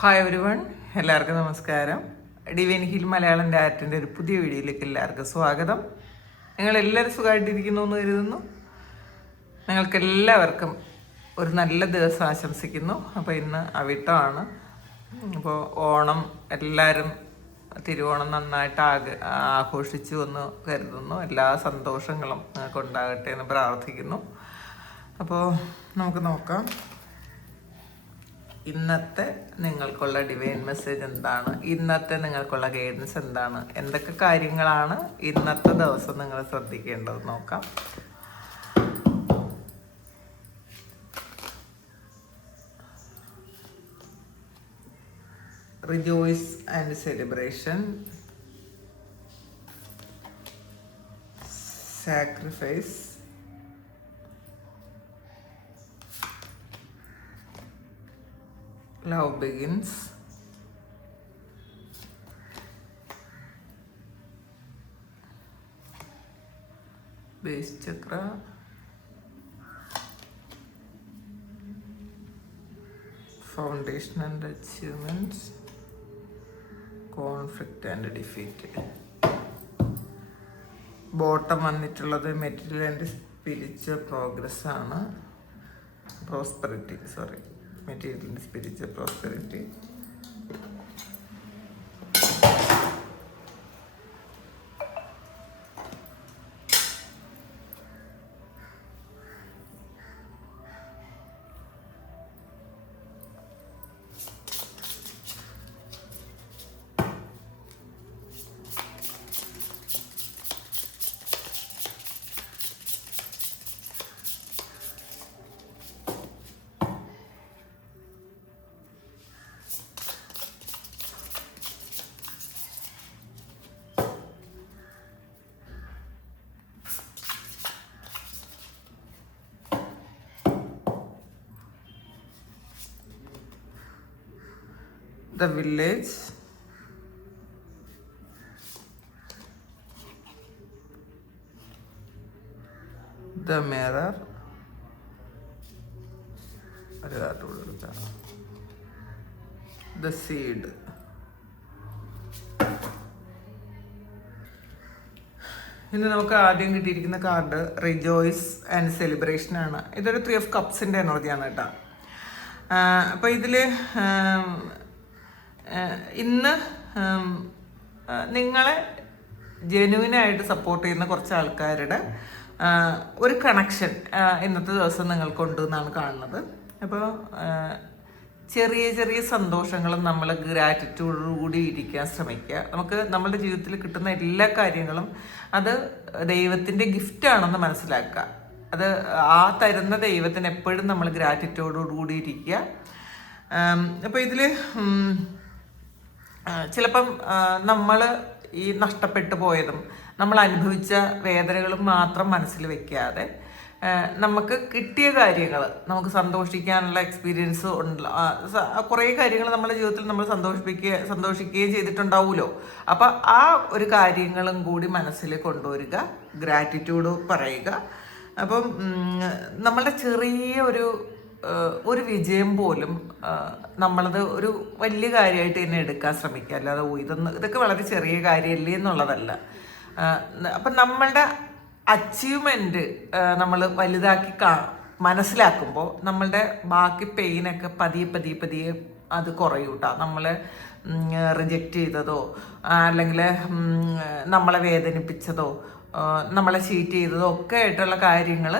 Hi everyone, എല്ലാവർക്കും നമസ്കാരം. Divine hill Malayalam ഡയറ്റിൻ്റെ ഒരു പുതിയ വീഡിയോയിലേക്ക് എല്ലാവർക്കും സ്വാഗതം. നിങ്ങളെല്ലാവരും സുഖമായിട്ടിരിക്കുന്നു എന്ന് കരുതുന്നു. നിങ്ങൾക്കെല്ലാവർക്കും ഒരു നല്ല ദിവസം ആശംസിക്കുന്നു. അപ്പോൾ ഇന്ന് അവിട്ടമാണ്. അപ്പോൾ ഓണം എല്ലാവരും തിരുവോണം നന്നായിട്ട് ആഘോഷിച്ചു എന്ന് കരുതുന്നു. എല്ലാ സന്തോഷങ്ങളും നിങ്ങൾക്ക് ഉണ്ടാകട്ടെ എന്ന് പ്രാർത്ഥിക്കുന്നു. അപ്പോൾ നമുക്ക് നോക്കാം ഇന്നത്തെ നിങ്ങൾക്കുള്ള ഡിവൈൻ മെസ്സേജ് എന്താണ്, ഇന്നത്തെ നിങ്ങൾക്കുള്ള ഗൈഡൻസ് എന്താണ്, എന്തൊക്കെ കാര്യങ്ങളാണ് ഇന്നത്തെ ദിവസം നിങ്ങൾ ശ്രദ്ധിക്കേണ്ടത് നോക്കാം. Rejoice and celebration, sacrifice, love begins, base chakra, foundation and achievements, conflict and defeat. Bottom വന്നിട്ടുള്ളത് മെറ്റീരിയൽ ആൻഡ് സ്പിരിച്വൽ പ്രോഗ്രസ് ആണ്. Material and spiritual prosperity. The village, the mirror, the seed. ഇന്ന് നമുക്ക് ആദ്യം കിട്ടിയിരിക്കുന്ന കാർഡ് റിജോയ്സ് ആൻഡ് സെലിബ്രേഷൻ ആണ്. ഇതൊരു 3 of കപ്സിൻ്റെ എനർജിയാണ് കേട്ടോ. അപ്പോൾ ഇതിൽ ഇന്ന് നിങ്ങളെ ജെന്യുവിനായിട്ട് സപ്പോർട്ട് ചെയ്യുന്ന കുറച്ച് ആൾക്കാരുടെ ഒരു കണക്ഷൻ ഇന്നത്തെ ദിവസം നിങ്ങൾക്കുണ്ട് എന്നാണ് കാണുന്നത്. അപ്പോൾ ചെറിയ ചെറിയ സന്തോഷങ്ങളും നമ്മൾ ഗ്രാറ്റിറ്റ്യൂഡോടുകൂടി ഇരിക്കാൻ ശ്രമിക്കുക. നമുക്ക് നമ്മളുടെ ജീവിതത്തിൽ കിട്ടുന്ന എല്ലാ കാര്യങ്ങളും അത് ദൈവത്തിൻ്റെ ഗിഫ്റ്റാണെന്ന് മനസ്സിലാക്കുക. അത് ആ തരുന്ന ദൈവത്തിന് എപ്പോഴും നമ്മൾ ഗ്രാറ്റിറ്റ്യൂഡോടുകൂടി ഇരിക്കുക. അപ്പോൾ ഇതിൽ ചിലപ്പം നമ്മൾ ഈ നഷ്ടപ്പെട്ടു പോയതും നമ്മൾ അനുഭവിച്ച വേദനകളും മാത്രം മനസ്സിൽ വെക്കാതെ നമുക്ക് കിട്ടിയ കാര്യങ്ങൾ നമുക്ക് സന്തോഷിക്കാനുള്ള എക്സ്പീരിയൻസ് കുറേ കാര്യങ്ങൾ നമ്മുടെ ജീവിതത്തിൽ നമ്മൾ സന്തോഷിക്കുകയും ചെയ്തിട്ടുണ്ടാവുമല്ലോ. അപ്പം ആ ഒരു കാര്യങ്ങളും കൂടി മനസ്സിൽ കൊണ്ടുവരിക, ഗ്രാറ്റിറ്റ്യൂഡ് പറയുക. അപ്പം നമ്മളുടെ ചെറിയ ഒരു വിജയം പോലും നമ്മളത് ഒരു വലിയ കാര്യമായിട്ട് തന്നെ എടുക്കാൻ ശ്രമിക്കുക. അല്ലാതെ ഇതൊക്കെ വളരെ ചെറിയ കാര്യമല്ലേ എന്നുള്ളതല്ല. അപ്പം നമ്മളുടെ അച്ചീവ്മെൻറ്റ് നമ്മൾ വലുതാക്കി മനസ്സിലാക്കുമ്പോൾ നമ്മളുടെ ബാക്കി പെയിനൊക്കെ പതിയെ അത് കുറയും കേട്ടോ. നമ്മൾ റിജക്റ്റ് ചെയ്തതോ അല്ലെങ്കിൽ നമ്മളെ വേദനിപ്പിച്ചതോ നമ്മളെ ചീറ്റ് ചെയ്തതോ ഒക്കെ ആയിട്ടുള്ള കാര്യങ്ങൾ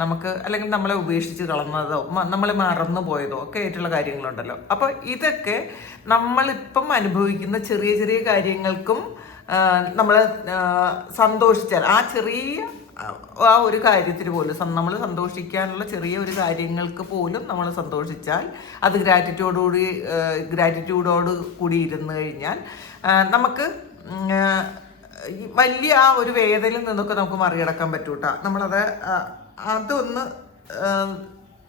നമുക്ക്, അല്ലെങ്കിൽ നമ്മളെ ഉപേക്ഷിച്ച് കളഞ്ഞതോ നമ്മളെ മറന്നു പോയതോ ഒക്കെ ആയിട്ടുള്ള കാര്യങ്ങളുണ്ടല്ലോ. അപ്പോൾ ഇതൊക്കെ നമ്മളിപ്പം അനുഭവിക്കുന്ന ചെറിയ ചെറിയ കാര്യങ്ങൾക്കും നമ്മൾ സന്തോഷിച്ചാൽ, ആ ചെറിയ ആ ഒരു കാര്യത്തിന് പോലും നമ്മൾ സന്തോഷിക്കാനുള്ള ചെറിയ ഒരു കാര്യങ്ങൾക്ക് പോലും നമ്മൾ സന്തോഷിച്ചാൽ, അത് ഗ്രാറ്റിറ്റ്യൂഡോട് കൂടി ഇരുന്ന് കഴിഞ്ഞാൽ നമുക്ക് വലിയ ആ ഒരു വേദനയിൽ നിന്നൊക്കെ നമുക്ക് മറികടക്കാൻ പറ്റൂട്ടാ. നമ്മളത്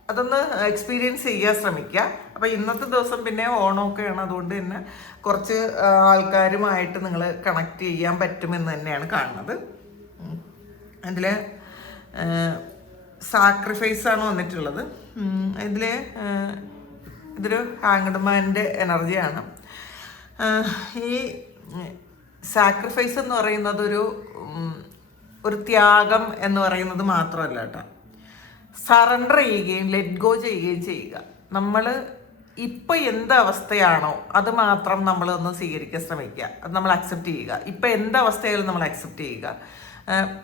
അതൊന്ന് എക്സ്പീരിയൻസ് ചെയ്യാൻ ശ്രമിക്കുക. അപ്പോൾ ഇന്നത്തെ ദിവസം പിന്നെ ഓണമൊക്കെയാണ്, അതുകൊണ്ട് തന്നെ കുറച്ച് ആൾക്കാരുമായിട്ട് നിങ്ങൾ കണക്ട് ചെയ്യാൻ പറ്റുമെന്ന് തന്നെയാണ് കാണുന്നത്. അതിൽ സാക്രിഫൈസ് ആണ് വന്നിട്ടുള്ളത്. ഇതിൽ ഇതൊരു ഹാങ്ഡ്മാൻ്റെ എനർജിയാണ്. ഈ സാക്രിഫൈസ് എന്ന് പറയുന്നത് ഒരു ത്യാഗം എന്ന് പറയുന്നത് മാത്രമല്ല കേട്ടോ. സറണ്ടർ ചെയ്യുകയും ലെറ്റ് ഗോ ചെയ്യുകയും ചെയ്യുക. നമ്മൾ ഇപ്പം എന്ത് അവസ്ഥയാണോ അത് മാത്രം നമ്മളൊന്ന് സ്വീകരിക്കാൻ ശ്രമിക്കുക. അത് നമ്മൾ അക്സെപ്റ്റ് ചെയ്യുക. ഇപ്പം എന്ത് അവസ്ഥയായാലും നമ്മൾ അക്സെപ്റ്റ് ചെയ്യുക.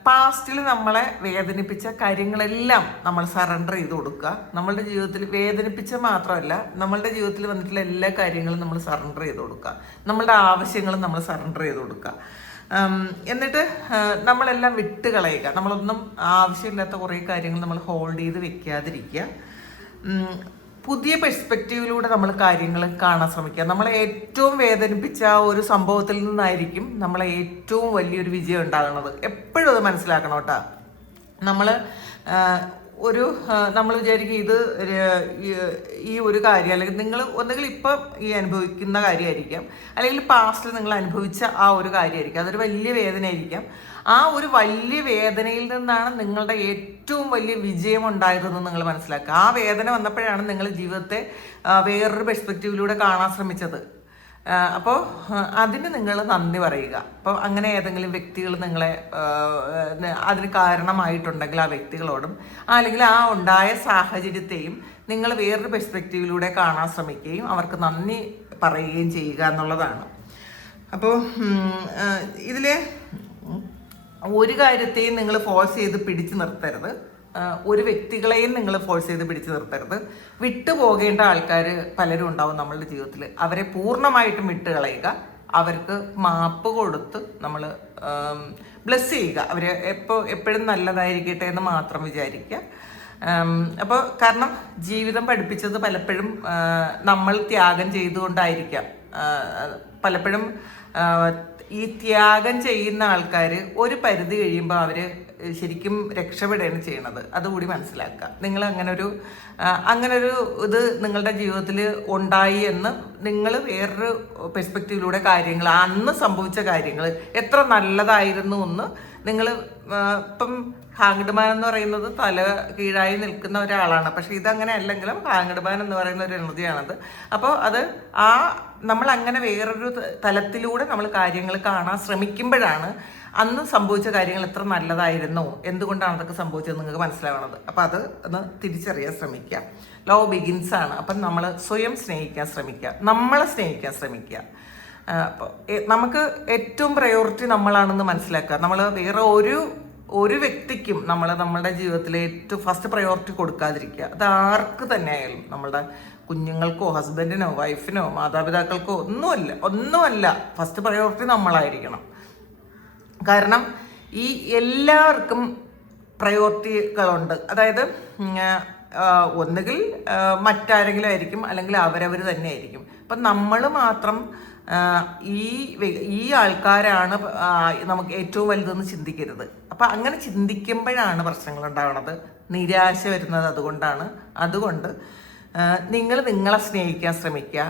പാസ്റ്റിൽ നമ്മളെ വേദനിപ്പിച്ച കാര്യങ്ങളെല്ലാം നമ്മൾ സറണ്ടർ ചെയ്ത് കൊടുക്കുക. നമ്മളുടെ ജീവിതത്തിൽ വേദനിപ്പിച്ച മാത്രമല്ല, നമ്മളുടെ ജീവിതത്തിൽ വന്നിട്ടുള്ള എല്ലാ കാര്യങ്ങളും നമ്മൾ സറണ്ടർ ചെയ്ത് കൊടുക്കുക. നമ്മളുടെ ആവശ്യങ്ങളും നമ്മൾ സറണ്ടർ ചെയ്ത് കൊടുക്കുക. എന്നിട്ട് നമ്മളെല്ലാം വിട്ട് കളയുക. നമ്മളൊന്നും ആവശ്യമില്ലാത്ത കുറേ കാര്യങ്ങൾ നമ്മൾ ഹോൾഡ് ചെയ്ത് വെക്കാതിരിക്കുക. പുതിയ പെർസ്പെക്റ്റീവിലൂടെ നമ്മൾ കാര്യങ്ങൾ കാണാൻ ശ്രമിക്കുക. നമ്മളെ ഏറ്റവും വേദനിപ്പിച്ച ഒരു സംഭവത്തിൽ നിന്നായിരിക്കും നമ്മളെ ഏറ്റവും വലിയൊരു വിജയം ഉണ്ടാകുന്നത്. എപ്പോഴും അത് മനസ്സിലാക്കണം കേട്ടോ. നമ്മൾ വിചാരിക്കും ഇത് ഈ ഒരു കാര്യം, അല്ലെങ്കിൽ നിങ്ങൾ ഒന്നുകിൽ ഇപ്പം ഈ അനുഭവിക്കുന്ന കാര്യമായിരിക്കാം, അല്ലെങ്കിൽ പാസ്റ്റിൽ നിങ്ങൾ അനുഭവിച്ച ആ ഒരു കാര്യമായിരിക്കും. അതൊരു വലിയ വേദനയായിരിക്കാം. ആ ഒരു വലിയ വേദനയിൽ നിന്നാണ് നിങ്ങളുടെ ഏറ്റവും വലിയ വിജയം ഉണ്ടായതെന്ന് നിങ്ങൾ മനസ്സിലാക്കുക. ആ വേദന വന്നപ്പോഴാണ് നിങ്ങൾ ജീവിതത്തെ വേറൊരു പെർസ്പെക്റ്റീവിലൂടെ കാണാൻ ശ്രമിച്ചത്. അപ്പോൾ അതിന് നിങ്ങൾ നന്ദി പറയുക. അപ്പോൾ അങ്ങനെ ഏതെങ്കിലും വ്യക്തികൾ നിങ്ങളെ അതിന് കാരണമായിട്ടുണ്ടെങ്കിൽ ആ വ്യക്തികളോടും, അല്ലെങ്കിൽ ആ ഉണ്ടായ സാഹചര്യത്തെയും നിങ്ങൾ വേറൊരു പെർസ്പെക്റ്റീവിലൂടെ കാണാൻ ശ്രമിക്കുകയും അവർക്ക് നന്ദി പറയുകയും ചെയ്യുക എന്നുള്ളതാണ്. അപ്പോൾ ഇതിൽ ഒരു കാര്യത്തെയും നിങ്ങൾ ഫോഴ്സ് ചെയ്ത് പിടിച്ചു നിർത്തരുത്. ഒരു വ്യക്തികളെയും നിങ്ങൾ ഫോഴ്സ് ചെയ്ത് പിടിച്ചു നിർത്തരുത്. വിട്ടുപോകേണ്ട ആൾക്കാർ പലരും ഉണ്ടാവും നമ്മളുടെ ജീവിതത്തിൽ. അവരെ പൂർണ്ണമായിട്ടും വിട്ട് കളയുക. അവർക്ക് മാപ്പ് കൊടുത്ത് നമ്മൾ ബ്ലെസ് ചെയ്യുക. അവർ എപ്പോഴും നല്ലതായിരിക്കട്ടെ എന്ന് മാത്രം വിചാരിക്കുക. അപ്പോൾ കാരണം ജീവിതം പഠിപ്പിച്ചത് പലപ്പോഴും നമ്മൾ ത്യാഗം ചെയ്തുകൊണ്ടായിരിക്കാം. പലപ്പോഴും ഈ ത്യാഗം ചെയ്യുന്ന ആൾക്കാർ ഒരു പരിധി കഴിയുമ്പോൾ അവർ ശരിക്കും രക്ഷപ്പെടുകയാണ് ചെയ്യണത്. അതുകൂടി മനസ്സിലാക്കുക. നിങ്ങൾ അങ്ങനൊരു ഇത് നിങ്ങളുടെ ജീവിതത്തിൽ ഉണ്ടായി എന്ന് നിങ്ങൾ വേറൊരു പെർസ്പെക്റ്റീവിലൂടെ കാര്യങ്ങൾ, അന്ന് സംഭവിച്ച കാര്യങ്ങൾ എത്ര നല്ലതായിരുന്നു എന്ന് നിങ്ങൾ ഇപ്പം ഹാങ്ഡ്മാൻ എന്ന് പറയുന്നത് തല കീഴായി നിൽക്കുന്ന ഒരാളാണ്. പക്ഷെ ഇതങ്ങനെ അല്ലെങ്കിലും ഹാങ്ഡ്മാൻ എന്ന് പറയുന്ന ഒരു എനർജിയാണത്. അപ്പോൾ അത് നമ്മൾ അങ്ങനെ വേറൊരു തലത്തിലൂടെ നമ്മൾ കാര്യങ്ങൾ കാണാൻ ശ്രമിക്കുമ്പോഴാണ് അന്ന് സംഭവിച്ച കാര്യങ്ങൾ എത്ര നല്ലതായിരുന്നോ, എന്തുകൊണ്ടാണ് അതൊക്കെ സംഭവിച്ചത് നിങ്ങൾക്ക് മനസ്സിലാവണത്. അപ്പോൾ അത് ഒന്ന് തിരിച്ചറിയാൻ ശ്രമിക്കുക. ലവ് ബിഗിൻസ് ആണ്. അപ്പം നമ്മൾ സ്വയം സ്നേഹിക്കാൻ ശ്രമിക്കുക, നമ്മളെ സ്നേഹിക്കാൻ ശ്രമിക്കുക. അപ്പോൾ നമുക്ക് ഏറ്റവും പ്രയോറിറ്റി നമ്മളാണെന്ന് മനസ്സിലാക്കുക. നമ്മൾ വേറെ ഒരു വ്യക്തിക്കും നമ്മളുടെ ജീവിതത്തിൽ ഏറ്റവും ഫസ്റ്റ് പ്രയോറിറ്റി കൊടുക്കാതിരിക്കുക. അത് ആർക്ക് തന്നെ ആയാലും, നമ്മളുടെ കുഞ്ഞുങ്ങൾക്കോ ഹസ്ബൻഡിനോ വൈഫിനോ മാതാപിതാക്കൾക്കോ ഒന്നുമല്ല ഫസ്റ്റ് പ്രയോറിറ്റി നമ്മളായിരിക്കണം. കാരണം ഈ എല്ലാവർക്കും പ്രയോറിറ്റികളുണ്ട്. അതായത് ഒന്നുകിൽ മറ്റാരെങ്കിലും ആയിരിക്കും, അല്ലെങ്കിൽ അവരവർ തന്നെ ആയിരിക്കും. അപ്പം നമ്മൾ മാത്രം ഈ ആൾക്കാരാണ് നമുക്ക് ഏറ്റവും വലുതെന്ന് ചിന്തിക്കരുത്. അപ്പം അങ്ങനെ ചിന്തിക്കുമ്പോഴാണ് പ്രശ്നങ്ങൾ ഉണ്ടാവുന്നത്, നിരാശ വരുന്നത്. അതുകൊണ്ട് നിങ്ങൾ നിങ്ങളെ സ്നേഹിക്കാൻ ശ്രമിക്കുക.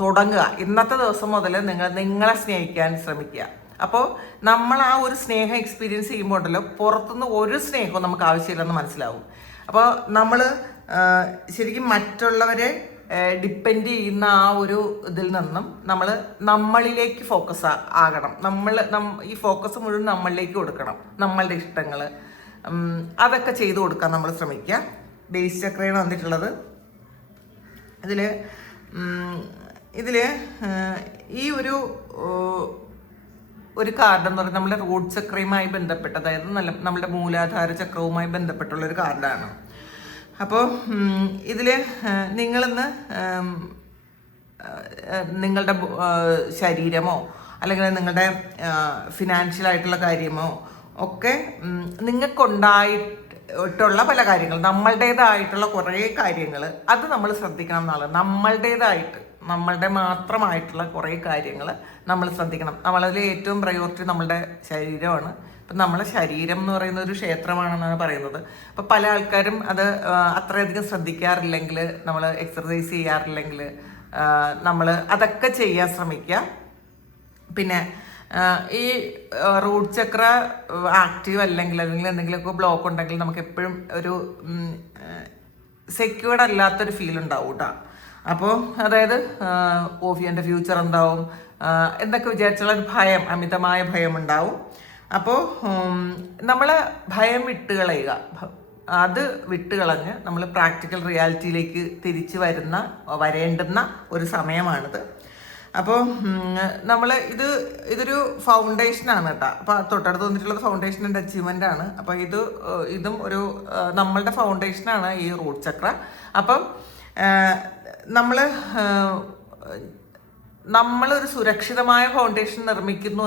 തുടങ്ങുക. ഇന്നത്തെ ദിവസം മുതൽ നിങ്ങളെ സ്നേഹിക്കാൻ ശ്രമിക്കുക. അപ്പോൾ നമ്മൾ ആ ഒരു സ്നേഹം എക്സ്പീരിയൻസ് ചെയ്യുമ്പോൾ ഉണ്ടല്ലോ, പുറത്തുനിന്ന് ഒരു സ്നേഹവും നമുക്ക് ആവശ്യമില്ലെന്ന് മനസ്സിലാവും. അപ്പോൾ നമ്മൾ ശരിക്കും മറ്റുള്ളവരെ ഡിപ്പെൻഡ് ചെയ്യുന്ന ആ ഒരു ഇതിൽ നിന്നും നമ്മളിലേക്ക് ഫോക്കസ് ആകണം. ഈ ഫോക്കസ് മുഴുവൻ നമ്മളിലേക്ക് കൊടുക്കണം. നമ്മളുടെ ഇഷ്ടങ്ങൾ അതൊക്കെ ചെയ്തു കൊടുക്കാൻ നമ്മൾ ശ്രമിക്കുക. ബേസ് ചക്രയാണ് വന്നിട്ടുള്ളത്. ഇതിൽ ഈ ഒരു കാർഡ് എന്ന് പറയുന്നത് നമ്മുടെ റൂട്ട് ചക്രയുമായി ബന്ധപ്പെട്ട, അതായത് നമ്മുടെ മൂലാധാര ചക്രവുമായി ബന്ധപ്പെട്ടുള്ളൊരു കാർഡാണ്. അപ്പോൾ ഇതിൽ നിങ്ങളിന്ന് നിങ്ങളുടെ ശരീരമോ അല്ലെങ്കിൽ നിങ്ങളുടെ ഫിനാൻഷ്യലായിട്ടുള്ള കാര്യമോ ഒക്കെ നിങ്ങൾക്കുണ്ടായിട്ടുള്ള പല കാര്യങ്ങൾ, നമ്മളുടേതായിട്ടുള്ള കുറേ കാര്യങ്ങൾ, അത് നമ്മൾ ശ്രദ്ധിക്കണം എന്നാണ്. നമ്മളുടെ മാത്രമായിട്ടുള്ള കുറേ കാര്യങ്ങൾ നമ്മൾ ശ്രദ്ധിക്കണം. നമ്മളതിൽ ഏറ്റവും പ്രയോറിറ്റി നമ്മളുടെ ശരീരമാണ്. അപ്പം നമ്മളെ ശരീരം എന്ന് പറയുന്ന ഒരു ക്ഷേത്രമാണെന്നാണ് പറയുന്നത്. അപ്പം പല ആൾക്കാരും അത് അത്രയധികം ശ്രദ്ധിക്കാറില്ലെങ്കിൽ, നമ്മൾ എക്സർസൈസ് ചെയ്യാറില്ലെങ്കിൽ നമ്മൾ അതൊക്കെ ചെയ്യാൻ ശ്രമിക്കുക. പിന്നെ ഈ റൂട്ട് ചക്ര ആക്റ്റീവ് അല്ലെങ്കിൽ എന്തെങ്കിലുമൊക്കെ ബ്ലോക്ക് ഉണ്ടെങ്കിൽ നമുക്ക് എപ്പോഴും ഒരു സെക്യൂർഡ് അല്ലാത്തൊരു ഫീൽ ഉണ്ടാവും കേട്ടോ. അപ്പോൾ അതായത് എൻ്റെ ഫ്യൂച്ചർ എന്താവും എന്നൊക്കെ വിചാരിച്ചുള്ള ഒരു ഭയം, അമിതമായ ഭയം ഉണ്ടാവും. അപ്പോൾ നമ്മൾ ഭയം വിട്ടുകളയുക, അത് വിട്ടുകളഞ്ഞ് നമ്മൾ പ്രാക്ടിക്കൽ റിയാലിറ്റിയിലേക്ക് തിരിച്ചു വരേണ്ടുന്ന ഒരു സമയമാണിത്. അപ്പോൾ നമ്മൾ ഇതൊരു ഫൗണ്ടേഷനാണ് കേട്ടോ. അപ്പോൾ തൊട്ടടുത്ത് വന്നിട്ടുള്ളത് ഫൗണ്ടേഷൻ ആൻഡ് അച്ചീവ്മെൻ്റ് ആണ്. അപ്പോൾ ഇതും ഒരു നമ്മളുടെ ഫൗണ്ടേഷനാണ് ഈ റൂട്ട് ചക്ര. അപ്പം നമ്മളൊരു സുരക്ഷിതമായ ഫൗണ്ടേഷൻ നിർമ്മിക്കുന്നു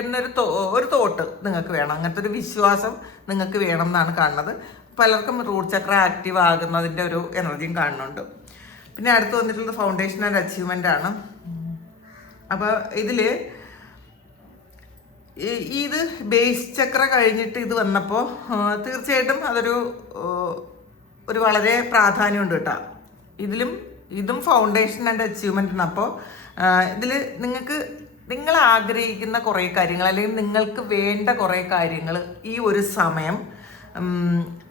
എന്നൊരു തോട്ട് നിങ്ങൾക്ക് വേണം, അങ്ങനത്തെ ഒരു വിശ്വാസം നിങ്ങൾക്ക് വേണം എന്നാണ് കാണുന്നത്. പലർക്കും റൂട്ട് ചക്ര ആക്റ്റീവ് ആകുന്നതിൻ്റെ ഒരു എനർജിയും കാണുന്നുണ്ട്. പിന്നെ അടുത്ത് വന്നിട്ടുള്ളത് ഫൗണ്ടേഷൻ ആൻഡ് അച്ചീവ്മെൻ്റ് ആണ്. അപ്പോൾ ഇത് ബേസ് ചക്ര കഴിഞ്ഞിട്ട് ഇത് വന്നപ്പോൾ തീർച്ചയായിട്ടും അതൊരു വളരെ പ്രാധാന്യമുണ്ട് കേട്ടോ. ഇതും ഫൗണ്ടേഷൻ ആൻഡ് അച്ചീവ്മെൻ്റ് ആണ്. അപ്പോൾ ഇതിൽ നിങ്ങൾ ആഗ്രഹിക്കുന്ന കുറേ കാര്യങ്ങൾ, അല്ലെങ്കിൽ നിങ്ങൾക്ക് വേണ്ട കുറേ കാര്യങ്ങൾ ഈ ഒരു സമയം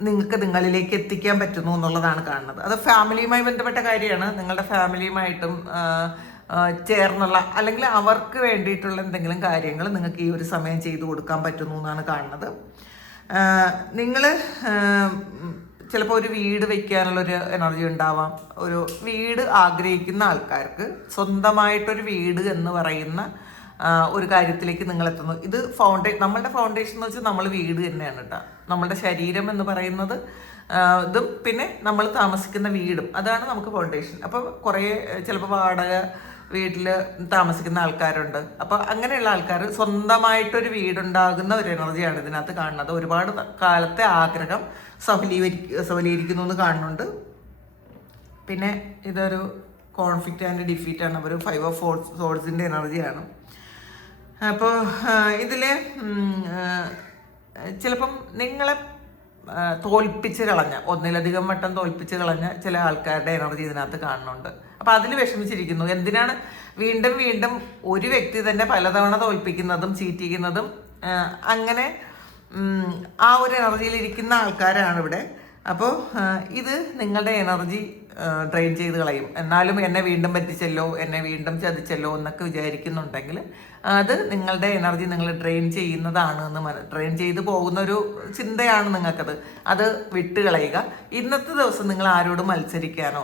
നിങ്ങൾക്ക് നിങ്ങളിലേക്ക് എത്തിക്കാൻ പറ്റുന്നു എന്നുള്ളതാണ് കാണുന്നത്. അത് ഫാമിലിയുമായി ബന്ധപ്പെട്ട കാര്യമാണ്. നിങ്ങളുടെ ഫാമിലിയുമായിട്ടും ചേർന്നുള്ള അല്ലെങ്കിൽ അവർക്ക് വേണ്ടിയിട്ടുള്ള എന്തെങ്കിലും കാര്യങ്ങൾ നിങ്ങൾക്ക് ഈ ഒരു സമയം ചെയ്തു കൊടുക്കാൻ പറ്റുന്നു എന്നാണ് കാണുന്നത്. നിങ്ങൾ ചിലപ്പോൾ ഒരു വീട് വയ്ക്കാനുള്ളൊരു എനർജി ഉണ്ടാവാം. ഒരു വീട് ആഗ്രഹിക്കുന്ന ആൾക്കാർക്ക് സ്വന്തമായിട്ടൊരു വീട് എന്ന് പറയുന്ന ഒരു കാര്യത്തിലേക്ക് നിങ്ങൾ എത്തുന്നു. ഇത് നമ്മളുടെ ഫൗണ്ടേഷൻ എന്ന് വെച്ചാൽ നമ്മൾ വീട് തന്നെയാണ് കേട്ടോ. നമ്മളുടെ ശരീരം എന്ന് പറയുന്നത് ഇതും പിന്നെ നമ്മൾ താമസിക്കുന്ന വീടും, അതാണ് നമുക്ക് ഫൗണ്ടേഷൻ. അപ്പോൾ കുറേ ചിലപ്പോൾ വാടക വീട്ടിൽ താമസിക്കുന്ന ആൾക്കാരുണ്ട്. അപ്പോൾ അങ്ങനെയുള്ള ആൾക്കാർ സ്വന്തമായിട്ടൊരു വീടുണ്ടാകുന്ന ഒരു എനർജിയാണ് ഇതിനകത്ത് കാണുന്നത്. ഒരുപാട് കാലത്തെ ആഗ്രഹം സഫലീകരിക്കുന്നു എന്ന് കാണുന്നുണ്ട്. പിന്നെ ഇതൊരു കോൺഫ്ലിക്റ്റ് ആൻഡ് ഡിഫീറ്റാണ്. ഒരു 5 of Swordsൻ്റെ എനർജിയാണ്. അപ്പോൾ ഇതിൽ ചിലപ്പം നിങ്ങളെ തോൽപ്പിച്ച് കളഞ്ഞ, ഒന്നിലധികം വട്ടം തോൽപ്പിച്ച് കളഞ്ഞ ചില ആൾക്കാരുടെ എനർജി ഇതിനകത്ത് കാണുന്നുണ്ട്. അപ്പോൾ അതിൽ വിഷമിച്ചിരിക്കുന്നു. എന്തിനാണ് വീണ്ടും വീണ്ടും ഒരു വ്യക്തി തന്നെ പലതവണ തോൽപ്പിക്കുന്നതും ചീറ്റ് ചെയ്യുന്നതും? അങ്ങനെ ആ ഒരു എനർജിയിൽ ഇരിക്കുന്ന ആൾക്കാരാണ് ഇവിടെ. അപ്പോൾ ഇത് നിങ്ങളുടെ എനർജി ഡ്രെയിൻ ചെയ്ത് കളയും. എന്നാലും എന്നെ വീണ്ടും പറ്റിച്ചല്ലോ, എന്നെ വീണ്ടും ചതിച്ചല്ലോ എന്നൊക്കെ വിചാരിക്കുന്നുണ്ടെങ്കിൽ അത് നിങ്ങളുടെ എനർജി നിങ്ങൾ ഡ്രെയിൻ ചെയ്യുന്നതാണ് ഡ്രെയിൻ ചെയ്ത് പോകുന്ന ഒരു ചിന്തയാണ് നിങ്ങൾക്കത്. അത് വിട്ടുകളയുക. ഇന്നത്തെ ദിവസം നിങ്ങൾ ആരോടും മത്സരിക്കാനോ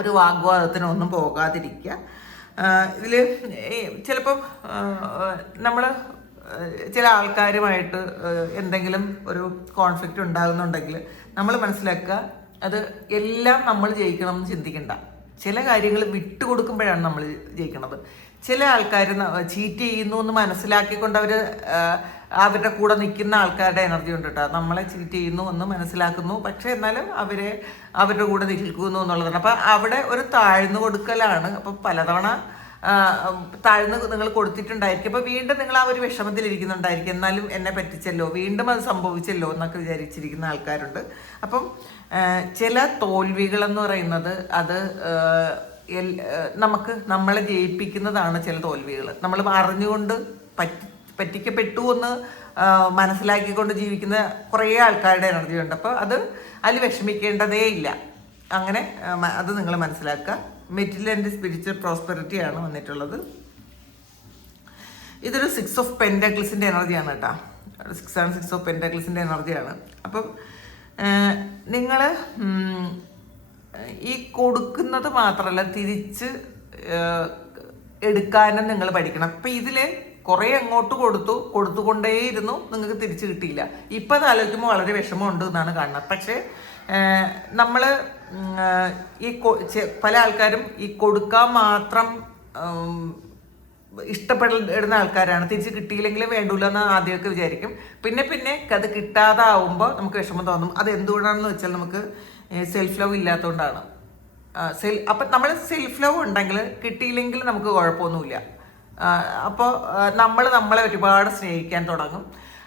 ഒരു വാഗ്വാദത്തിനോ ഒന്നും പോകാതിരിക്കുക. ഇതിൽ ചിലപ്പം നമ്മൾ ചില ആൾക്കാരുമായിട്ട് എന്തെങ്കിലും ഒരു കോൺഫ്ലിക്റ്റ് ഉണ്ടാകുന്നുണ്ടെങ്കിൽ നമ്മൾ മനസ്സിലാക്കുക, അത് എല്ലാം നമ്മൾ ജയിക്കണം എന്ന് ചിന്തിക്കണ്ട. ചില കാര്യങ്ങൾ വിട്ടുകൊടുക്കുമ്പോഴാണ് നമ്മൾ ജയിക്കുന്നത്. ചില ആൾക്കാർ ചീറ്റ് ചെയ്യുന്നു എന്ന് മനസ്സിലാക്കിക്കൊണ്ട് അവരുടെ കൂടെ നിൽക്കുന്ന ആൾക്കാരുടെ എനർജി ഉണ്ട് കേട്ടോ. നമ്മളെ ചീറ്റ് ചെയ്യുന്നു എന്ന് മനസ്സിലാക്കുന്നു, പക്ഷെ എന്നാലും അവരുടെ കൂടെ നിൽക്കുന്നു എന്നുള്ളതാണ്. അപ്പം അവിടെ ഒരു താഴ്ന്നു കൊടുക്കലാണ്. അപ്പം പലതവണ താഴ്ന്ന് നിങ്ങൾ കൊടുത്തിട്ടുണ്ടായിരിക്കും. അപ്പോൾ വീണ്ടും നിങ്ങൾ ആ ഒരു വിഷമത്തിലിരിക്കുന്നുണ്ടായിരിക്കും. എന്നാലും എന്നെ പറ്റിച്ചല്ലോ, വീണ്ടും അത് സംഭവിച്ചല്ലോ എന്നൊക്കെ വിചാരിച്ചിരിക്കുന്ന ആൾക്കാരുണ്ട്. അപ്പം ചില തോൽവികളെന്ന് പറയുന്നത് അത് നമ്മളെ ജയിപ്പിക്കുന്നതാണ്. ചില തോൽവികൾ നമ്മൾ അറിഞ്ഞുകൊണ്ട് പറ്റിക്കപ്പെട്ടു എന്ന് മനസ്സിലാക്കിക്കൊണ്ട് ജീവിക്കുന്ന കുറേ ആൾക്കാരുടെ എനർജി ഉണ്ട്. അപ്പോൾ അതിൽ വിഷമിക്കേണ്ടതേ ഇല്ല. അങ്ങനെ അത് നിങ്ങൾ മനസ്സിലാക്കുക. മെറ്റീരിയൽ ആൻഡ് സ്പിരിച്വൽ പ്രോസ്പെറിറ്റി ആണ് വന്നിട്ടുള്ളത്. ഇതൊരു 6 of Pentaclesൻ്റെ എനർജിയാണ് കേട്ടോ. 6 of Pentaclesൻ്റെ എനർജിയാണ്. അപ്പം നിങ്ങൾ ഈ കൊടുക്കുന്നത് മാത്രമല്ല, തിരിച്ച് എടുക്കാനും നിങ്ങൾ പഠിക്കണം. അപ്പം ഇതിൽ കുറേ അങ്ങോട്ട് കൊടുത്തുകൊണ്ടേയിരുന്നു, നിങ്ങൾക്ക് തിരിച്ച് കിട്ടിയില്ല. ഇപ്പം അത് ആലോചിക്കുമ്പോൾ വളരെ വിഷമമുണ്ട് എന്നാണ് കാണുന്നത്. പക്ഷേ നമ്മൾ പല ആൾക്കാരും ഈ കൊടുക്കാൻ മാത്രം ഇഷ്ടപ്പെടുന്ന ആൾക്കാരാണ്. തിരിച്ച് കിട്ടിയില്ലെങ്കിലും വേണ്ടൂല എന്ന് ആദ്യമൊക്കെ വിചാരിക്കും. പിന്നെ അത് കിട്ടാതാവുമ്പോൾ നമുക്ക് വിഷമം തോന്നും. അത് എന്തുകൊണ്ടാണെന്ന് വെച്ചാൽ നമുക്ക് സെൽഫ് ലവ് ഇല്ലാത്തതുകൊണ്ടാണ്. അപ്പം നമ്മൾ സെൽഫ് ലവ് ഉണ്ടെങ്കിൽ കിട്ടിയില്ലെങ്കിൽ നമുക്ക് കുഴപ്പമൊന്നുമില്ല. അപ്പോൾ നമ്മളെ ഒരുപാട് സ്നേഹിക്കാൻ തുടങ്ങും.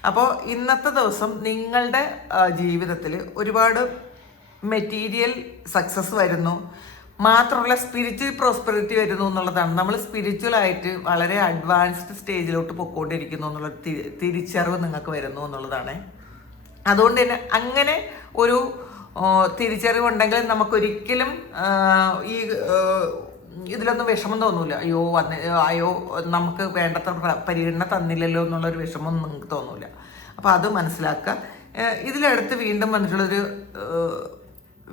അപ്പോൾ ഇന്നത്തെ ദിവസം നിങ്ങളുടെ ജീവിതത്തിൽ ഒരുപാട് മെറ്റീരിയൽ സക്സസ് വരുന്നു, മാത്രമല്ല സ്പിരിച്വൽ പ്രോസ്പെറിറ്റി വരുന്നു എന്നുള്ളതാണ്. നമ്മൾ സ്പിരിച്വലായിട്ട് വളരെ അഡ്വാൻസ്ഡ് സ്റ്റേജിലോട്ട് പൊയ്ക്കൊണ്ടിരിക്കുന്നു എന്നുള്ള തിരിച്ചറിവ് നിങ്ങൾക്ക് വരുന്നു എന്നുള്ളതാണ്. അതുകൊണ്ട് തന്നെ അങ്ങനെ തിരിച്ചറിവുണ്ടെങ്കിൽ നമുക്കൊരിക്കലും ഈ ഇതിലൊന്നും വിഷമം തോന്നൂല. അയ്യോ നമുക്ക് വേണ്ടത്ര പരിഗണന തന്നില്ലല്ലോ എന്നുള്ളൊരു വിഷമം നിങ്ങൾക്ക് തോന്നൂല. അപ്പോൾ അത് മനസ്സിലാക്കുക. ഇതിലടുത്ത് വീണ്ടും വന്നിട്ടുള്ളൊരു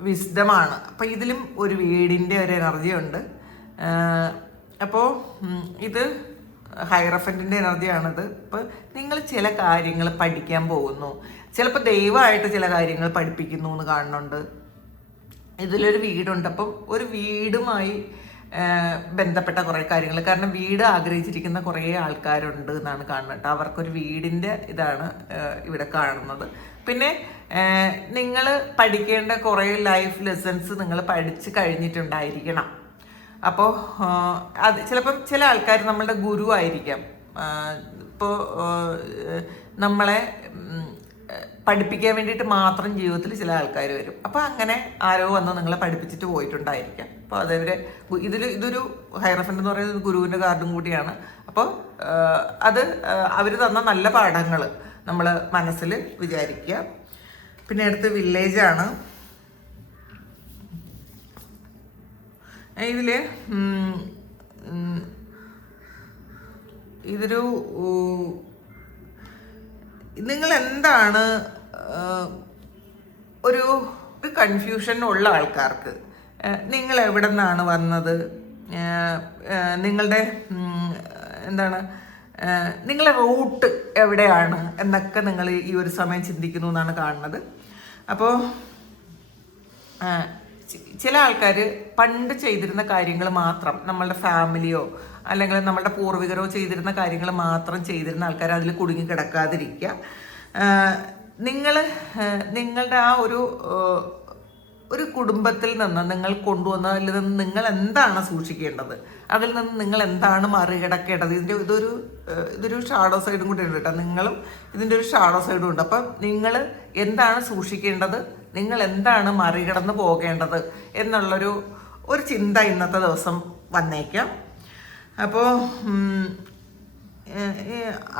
വിസ്ഡമാണ്. അപ്പോൾ ഇതിലും ഒരു വീടിൻ്റെ ഒരു എനർജി ഉണ്ട്. അപ്പോൾ ഇത് ഹൈറഫൻറ്റിൻ്റെ എനർജിയാണിത്. ഇപ്പോൾ നിങ്ങൾ ചില കാര്യങ്ങൾ പഠിക്കാൻ പോകുന്നു, ചിലപ്പോൾ ദൈവമായിട്ട് ചില കാര്യങ്ങൾ പഠിപ്പിക്കുന്നു എന്ന് കാണുന്നുണ്ട്. ഇതിലൊരു വീടുണ്ട്. അപ്പം ഒരു വീടുമായി ബന്ധപ്പെട്ട കുറേ കാര്യങ്ങൾ, കാരണം വീട് ആഗ്രഹിച്ചിരിക്കുന്ന കുറേ ആൾക്കാരുണ്ട് എന്നാണ് കാണുന്നത്. അവർക്കൊരു വീടിൻ്റെ ഇതാണ് ഇവിടെ കാണുന്നത്. പിന്നെ നിങ്ങൾ പഠിക്കേണ്ട കുറേ ലൈഫ് ലെസൺസ് നിങ്ങൾ പഠിച്ച് കഴിഞ്ഞിട്ടുണ്ടായിരിക്കണം. അപ്പോൾ അത് ചിലപ്പം ചില ആൾക്കാർ നമ്മളുടെ ഗുരു ആയിരിക്കാം. ഇപ്പോൾ നമ്മളെ പഠിപ്പിക്കാൻ വേണ്ടിയിട്ട് മാത്രം ജീവിതത്തിൽ ചില ആൾക്കാർ വരും. അപ്പോൾ അങ്ങനെ ആരോ വന്ന് നിങ്ങളെ പഠിപ്പിച്ചിട്ട് പോയിട്ടുണ്ടായിരിക്കാം. അപ്പോൾ അതവരെ ഇതൊരു ഹൈറഫൻറ്റ് എന്ന് പറയുന്നത് ഗുരുവിൻ്റെ കാർഡും കൂടിയാണ്. അപ്പോൾ അത് അവർ തന്ന നല്ല പാഠങ്ങൾ നമ്മൾ മനസ്സിൽ വിചാരിക്കുക. പിന്നെ അടുത്ത് വില്ലേജാണ്. ഇതൊരു നിങ്ങൾ എന്താണ് ഒരു കൺഫ്യൂഷൻ ഉള്ള ആൾക്കാർക്ക് നിങ്ങൾ എവിടെ നിന്നാണ് വന്നത്, നിങ്ങളുടെ എന്താണ് നിങ്ങളുടെ റൂട്ട് എവിടെയാണ് എന്നൊക്കെ നിങ്ങൾ ഈ ഒരു സമയം ചിന്തിക്കുന്നു എന്നാണ് കാണുന്നത്. അപ്പോൾ ചില ആൾക്കാർ പണ്ട് ചെയ്തിരുന്ന കാര്യങ്ങൾ മാത്രം, നമ്മളുടെ ഫാമിലിയോ അല്ലെങ്കിൽ നമ്മളുടെ പൂർവികരോ ചെയ്തിരുന്ന കാര്യങ്ങൾ മാത്രം ചെയ്തിരുന്ന ആൾക്കാർ അതിൽ കുടുങ്ങി കിടക്കാതിരിക്കുക. നിങ്ങളുടെ ആ ഒരു കുടുംബത്തിൽ നിന്ന് നിങ്ങൾ കൊണ്ടുവന്നതിൽ നിന്ന് നിങ്ങൾ എന്താണ് സൂക്ഷിക്കേണ്ടത്, അതിൽ നിന്ന് നിങ്ങൾ എന്താണ് മറികടക്കേണ്ടത്, ഇതൊരു ഷാഡോ സൈഡും കൂടി ഉണ്ട് കേട്ടോ. നിങ്ങളും ഇതിൻ്റെ ഒരു ഷാഡോ സൈഡും ഉണ്ട്. അപ്പം നിങ്ങൾ എന്താണ് സൂക്ഷിക്കേണ്ടത്, നിങ്ങൾ എന്താണ് മറികടന്ന് പോകേണ്ടത് എന്നുള്ളൊരു ചിന്ത ഇന്നത്തെ ദിവസം വന്നേക്കാം.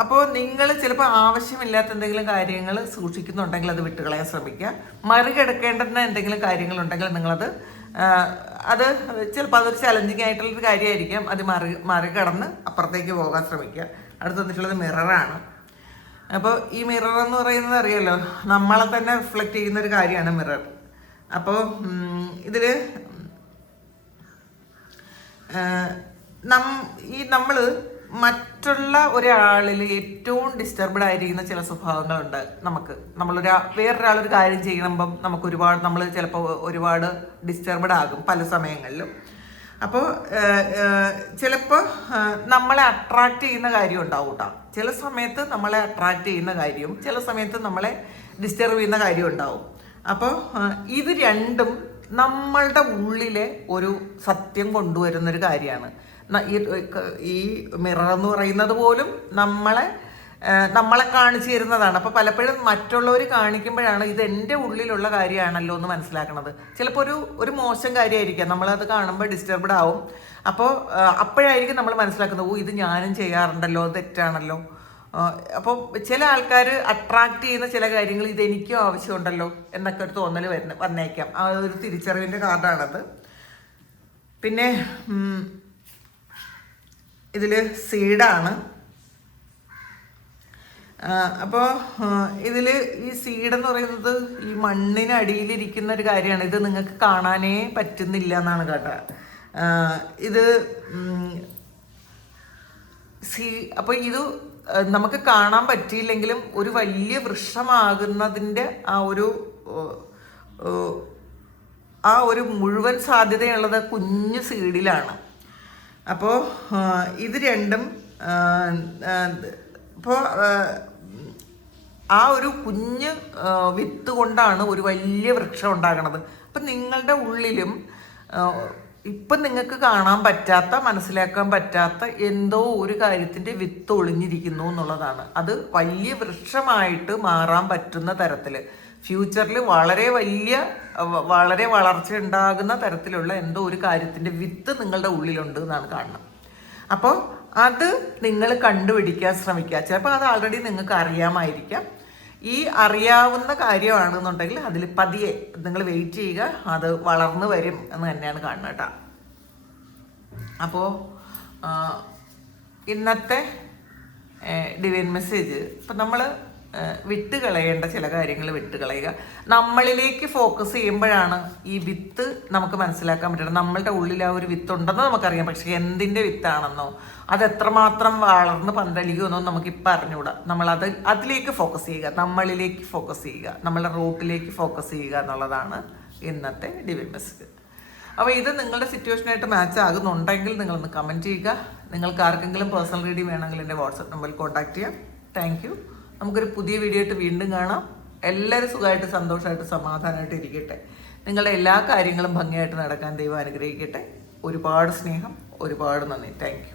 അപ്പോൾ നിങ്ങൾ ചിലപ്പോൾ ആവശ്യമില്ലാത്ത എന്തെങ്കിലും കാര്യങ്ങൾ സൂക്ഷിക്കുന്നുണ്ടെങ്കിൽ അത് വിട്ടുകളയാൻ ശ്രമിക്കുക. മറികടക്കേണ്ടുന്ന എന്തെങ്കിലും കാര്യങ്ങളുണ്ടെങ്കിൽ നിങ്ങളത് ചിലപ്പോൾ അതൊരു ചലഞ്ചിങ് ആയിട്ടുള്ളൊരു കാര്യമായിരിക്കാം. അത് മറികടന്ന് അപ്പുറത്തേക്ക് പോകാൻ ശ്രമിക്കുക. അടുത്ത് വന്നിട്ടുള്ളത് മിററാണ്. അപ്പോൾ ഈ മിറർ എന്ന് പറയുന്നത് അറിയാലോ, നമ്മളെ തന്നെ റിഫ്ലക്റ്റ് ചെയ്യുന്നൊരു കാര്യമാണ് മിറർ. അപ്പോൾ ഇതിൽ നമ്മൾ മറ്റുള്ള ഒരാളിൽ ഏറ്റവും ഡിസ്റ്റർബ്ഡ് ആയിരിക്കുന്ന ചില സ്വഭാവങ്ങളുണ്ട് നമുക്ക്. വേറൊരാളൊരു കാര്യം ചെയ്യുമ്പം നമ്മൾ ചിലപ്പോൾ ഒരുപാട് ഡിസ്റ്റർബ്ഡ് ആകും പല സമയങ്ങളിലും. അപ്പോൾ ചിലപ്പോൾ നമ്മളെ അട്രാക്റ്റ് ചെയ്യുന്ന കാര്യം ഉണ്ടാവും കേട്ടോ. ചില സമയത്ത് നമ്മളെ അട്രാക്റ്റ് ചെയ്യുന്ന കാര്യവും ചില സമയത്ത് നമ്മളെ ഡിസ്റ്റർബ് ചെയ്യുന്ന കാര്യം ഉണ്ടാവും. അപ്പോൾ ഇത് രണ്ടും നമ്മളുടെ ഉള്ളിലെ ഒരു സത്യം കൊണ്ടുവരുന്നൊരു കാര്യമാണ്. ഈ മിറർ എന്ന് പറയുന്നത് പോലും നമ്മളെ കാണിച്ചു തരുന്നതാണ്. അപ്പോൾ പലപ്പോഴും മറ്റുള്ളവർ കാണിക്കുമ്പോഴാണ് ഇത് എൻ്റെ ഉള്ളിലുള്ള കാര്യമാണല്ലോ എന്ന് മനസ്സിലാക്കുന്നത്. ചിലപ്പോൾ ഒരു മോശം കാര്യമായിരിക്കാം, നമ്മളത് കാണുമ്പോൾ ഡിസ്റ്റർബ്ഡ് ആവും. അപ്പോഴായിരിക്കും നമ്മൾ മനസ്സിലാക്കുന്നത്, ഇത് ഞാനും ചെയ്യാറുണ്ടല്ലോ, അത് തെറ്റാണല്ലോ. അപ്പോൾ ചില ആൾക്കാർ അട്രാക്റ്റ് ചെയ്യുന്ന ചില കാര്യങ്ങൾ ഇതെനിക്കും ആവശ്യമുണ്ടല്ലോ എന്നൊക്കെ ഒരു തോന്നൽ വന്നേക്കാം. ആ ഒരു തിരിച്ചറിവിൻ്റെ കാർഡാണത്. പിന്നെ ഇതിൽ സീഡാണ്. അപ്പോൾ ഇതിൽ ഈ സീഡ് എന്ന് പറയുന്നത് ഈ മണ്ണിനടിയിലിരിക്കുന്ന ഒരു കാര്യമാണ്. ഇത് നിങ്ങൾക്ക് കാണാനേ പറ്റുന്നില്ല എന്നാണ് കേട്ടോ. ഇത് അപ്പോൾ ഇത് നമുക്ക് കാണാൻ പറ്റിയില്ലെങ്കിലും ഒരു വലിയ വൃക്ഷമാകുന്നതിൻ്റെ ആ ഒരു മുഴുവൻ സാധ്യതയുള്ളത് കുഞ്ഞു സീഡിലാണ്. അപ്പോൾ ഇത് രണ്ടും ഇപ്പോൾ ആ ഒരു കുഞ്ഞ് വിത്ത് കൊണ്ടാണ് ഒരു വലിയ വൃക്ഷം ഉണ്ടാകണത്. അപ്പം നിങ്ങളുടെ ഉള്ളിലും ഇപ്പം നിങ്ങൾക്ക് കാണാൻ പറ്റാത്ത, മനസ്സിലാക്കാൻ പറ്റാത്ത എന്തോ ഒരു കാര്യത്തിൻ്റെ വിത്ത് ഒളിഞ്ഞിരിക്കുന്നു എന്നുള്ളതാണ്. അത് വലിയ വൃക്ഷമായിട്ട് മാറാൻ പറ്റുന്ന തരത്തിൽ, ഫ്യൂച്ചറിൽ വളരെ വളർച്ച ഉണ്ടാകുന്ന തരത്തിലുള്ള എന്തോ ഒരു കാര്യത്തിൻ്റെ വിത്ത് നിങ്ങളുടെ ഉള്ളിലുണ്ട് എന്നാണ് കാണുന്നത്. അപ്പോൾ അത് നിങ്ങൾ കണ്ടുപിടിക്കാൻ ശ്രമിക്കുക. ചിലപ്പോൾ അത് ആൾറെഡി നിങ്ങൾക്ക് അറിയാമായിരിക്കാം. ഈ അറിയാവുന്ന കാര്യമാണെന്നുണ്ടെങ്കിൽ അതിൽ പതിയെ നിങ്ങൾ വെയിറ്റ് ചെയ്യുക, അത് വളർന്നു വരും എന്ന് തന്നെയാണ് കാണുന്നത് കേട്ടോ. അപ്പോൾ ഇന്നത്തെ ഡിവൈൻ മെസ്സേജ്, ഇപ്പം നമ്മൾ വിട്ടുകളയേണ്ട ചില കാര്യങ്ങൾ വിട്ടുകളയുക. നമ്മളിലേക്ക് ഫോക്കസ് ചെയ്യുമ്പോഴാണ് ഈ വിത്ത് നമുക്ക് മനസ്സിലാക്കാൻ പറ്റുന്നത്. നമ്മളുടെ ഉള്ളിൽ ആ ഒരു വിത്തുണ്ടെന്ന് നമുക്കറിയാം, പക്ഷെ എന്തിൻ്റെ വിത്താണെന്നോ അത് എത്രമാത്രം വളർന്ന് പന്തലിക്കുമെന്നോ നമുക്കിപ്പോൾ അറിഞ്ഞുകൂടാ. നമ്മളത് അതിലേക്ക് ഫോക്കസ് ചെയ്യുക, നമ്മളിലേക്ക് ഫോക്കസ് ചെയ്യുക, നമ്മളുടെ റൂട്ടിലേക്ക് ഫോക്കസ് ചെയ്യുക എന്നുള്ളതാണ് ഇന്നത്തെ ഡിവൈൻ മെസ്സേജ്. അപ്പോൾ ഇത് നിങ്ങളുടെ സിറ്റുവേഷനായിട്ട് മാച്ച് ആകുന്നുണ്ടെങ്കിൽ നിങ്ങളൊന്ന് കമൻറ്റ് ചെയ്യുക. നിങ്ങൾക്ക് ആർക്കെങ്കിലും പേഴ്സണൽ റീഡിംഗ് വേണമെങ്കിൽ എൻ്റെ വാട്സപ്പ് നമ്പറിൽ കോൺടാക്ട് ചെയ്യാം. Thank you. നമുക്കൊരു പുതിയ വീഡിയോ ആയിട്ട് വീണ്ടും കാണാം. എല്ലാവരും സുഖമായിട്ട് സന്തോഷമായിട്ട് സമാധാനമായിട്ട് ഇരിക്കട്ടെ. നിങ്ങളുടെ എല്ലാ കാര്യങ്ങളും ഭംഗിയായിട്ട് നടക്കാൻ ദൈവം അനുഗ്രഹിക്കട്ടെ. ഒരുപാട് സ്നേഹം, ഒരുപാട് നന്ദി. Thank you.